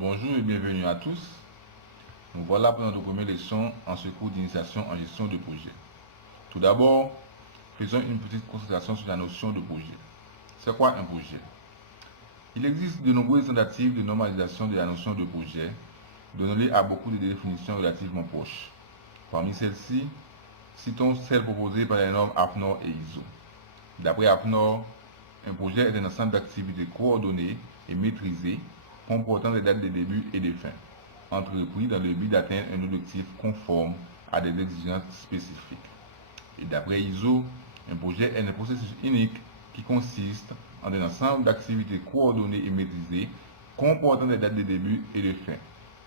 Bonjour et bienvenue à tous. Nous voilà pour notre première leçon en ce cours d'initiation en gestion de projet. Tout d'abord, faisons une petite concentration sur la notion de projet. C'est quoi un projet? Il existe de nombreuses tentatives de normalisation de la notion de projet, donnant à beaucoup de définitions relativement proches. Parmi celles-ci, citons celles proposées par les normes AFNOR et ISO. D'après AFNOR, un projet est un ensemble d'activités coordonnées et maîtrisées comportant des dates de début et de fin, entrepris dans le but d'atteindre un objectif conforme à des exigences spécifiques. Et d'après ISO, un projet est un processus unique qui consiste en un ensemble d'activités coordonnées et maîtrisées comportant des dates de début et de fin,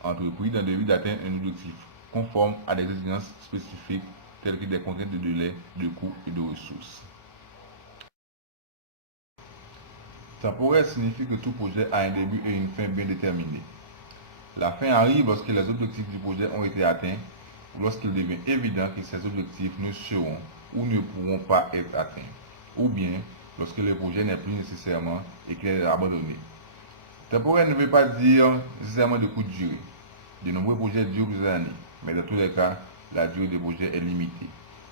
entrepris dans le but d'atteindre un objectif conforme à des exigences spécifiques telles que des contraintes de délai, de coûts et de ressources. Temporaire signifie que tout projet a un début et une fin bien déterminés. La fin arrive lorsque les objectifs du projet ont été atteints ou lorsqu'il devient évident que ces objectifs ne seront ou ne pourront pas être atteints, ou bien lorsque le projet n'est plus nécessairement et qu'il est abandonné. Temporaire ne veut pas dire nécessairement de courte durée. De nombreux projets durent plusieurs années, mais dans tous les cas, la durée des projets est limitée.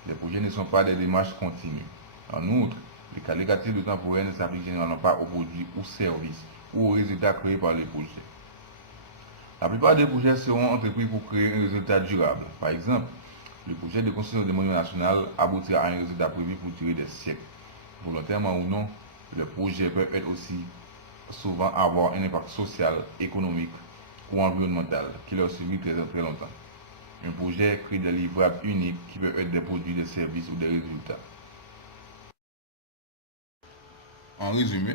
Les projets ne sont pas des démarches continues. En outre, les qualificatifs de temporaire ne s'appliquent généralement pas aux produits ou services ou aux résultats créés par les projets. La plupart des projets seront entrepris pour créer un résultat durable. Par exemple, le projet de construction des monuments nationaux aboutira à un résultat prévu pour durer des siècles. Volontairement ou non, le projet peut être aussi souvent avoir un impact social, économique ou environnemental qui leur suit très longtemps. Un projet crée des livrables uniques qui peuvent être des produits, des services ou des résultats. En résumé,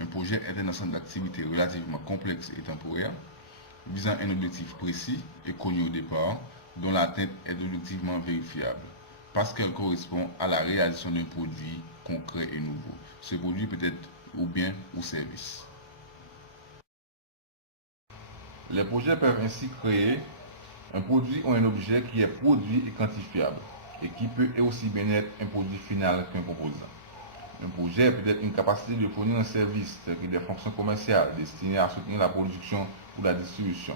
un projet est un ensemble d'activités relativement complexes et temporaires, visant un objectif précis et connu au départ, dont l'atteinte est objectivement vérifiable, parce qu'elle correspond à la réalisation d'un produit concret et nouveau. Ce produit peut être ou bien ou service. Les projets peuvent ainsi créer un produit ou un objet qui est produit et quantifiable, et qui peut aussi bien être un produit final qu'un composant. Un projet peut être une capacité de fournir un service, tel que des fonctions commerciales destinées à soutenir la production ou la distribution.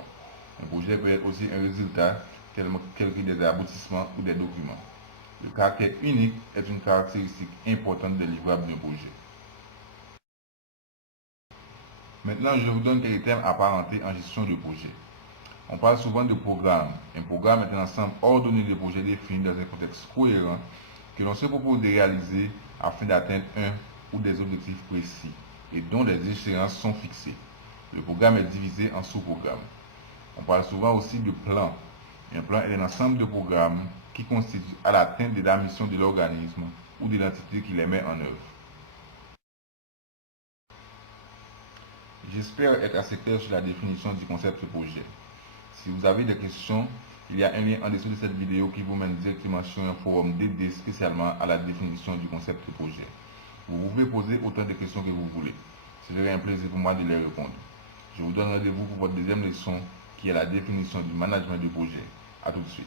Un projet peut être aussi un résultat, tel que des aboutissements ou des documents. Le caractère unique est une caractéristique importante des livrables d'un projet. Maintenant, je vous donne quelques termes apparentés en gestion de projet. On parle souvent de programme. Un programme est un ensemble ordonné de projets définis dans un contexte cohérent que l'on se propose de réaliser afin d'atteindre un ou des objectifs précis et dont les échéances sont fixées. Le programme est divisé en sous-programmes. On parle souvent aussi de plan. Un plan est un ensemble de programmes qui constituent à l'atteinte de la mission de l'organisme ou de l'entité qui les met en œuvre. J'espère être assez clair sur la définition du concept projet. Si vous avez des questions, il y a un lien en dessous de cette vidéo qui vous mène directement sur un forum dédié spécialement à la définition du concept projet. Vous pouvez poser autant de questions que vous voulez. Ce serait un plaisir pour moi de les répondre. Je vous donne rendez-vous pour votre deuxième leçon qui est la définition du management de projet. A tout de suite.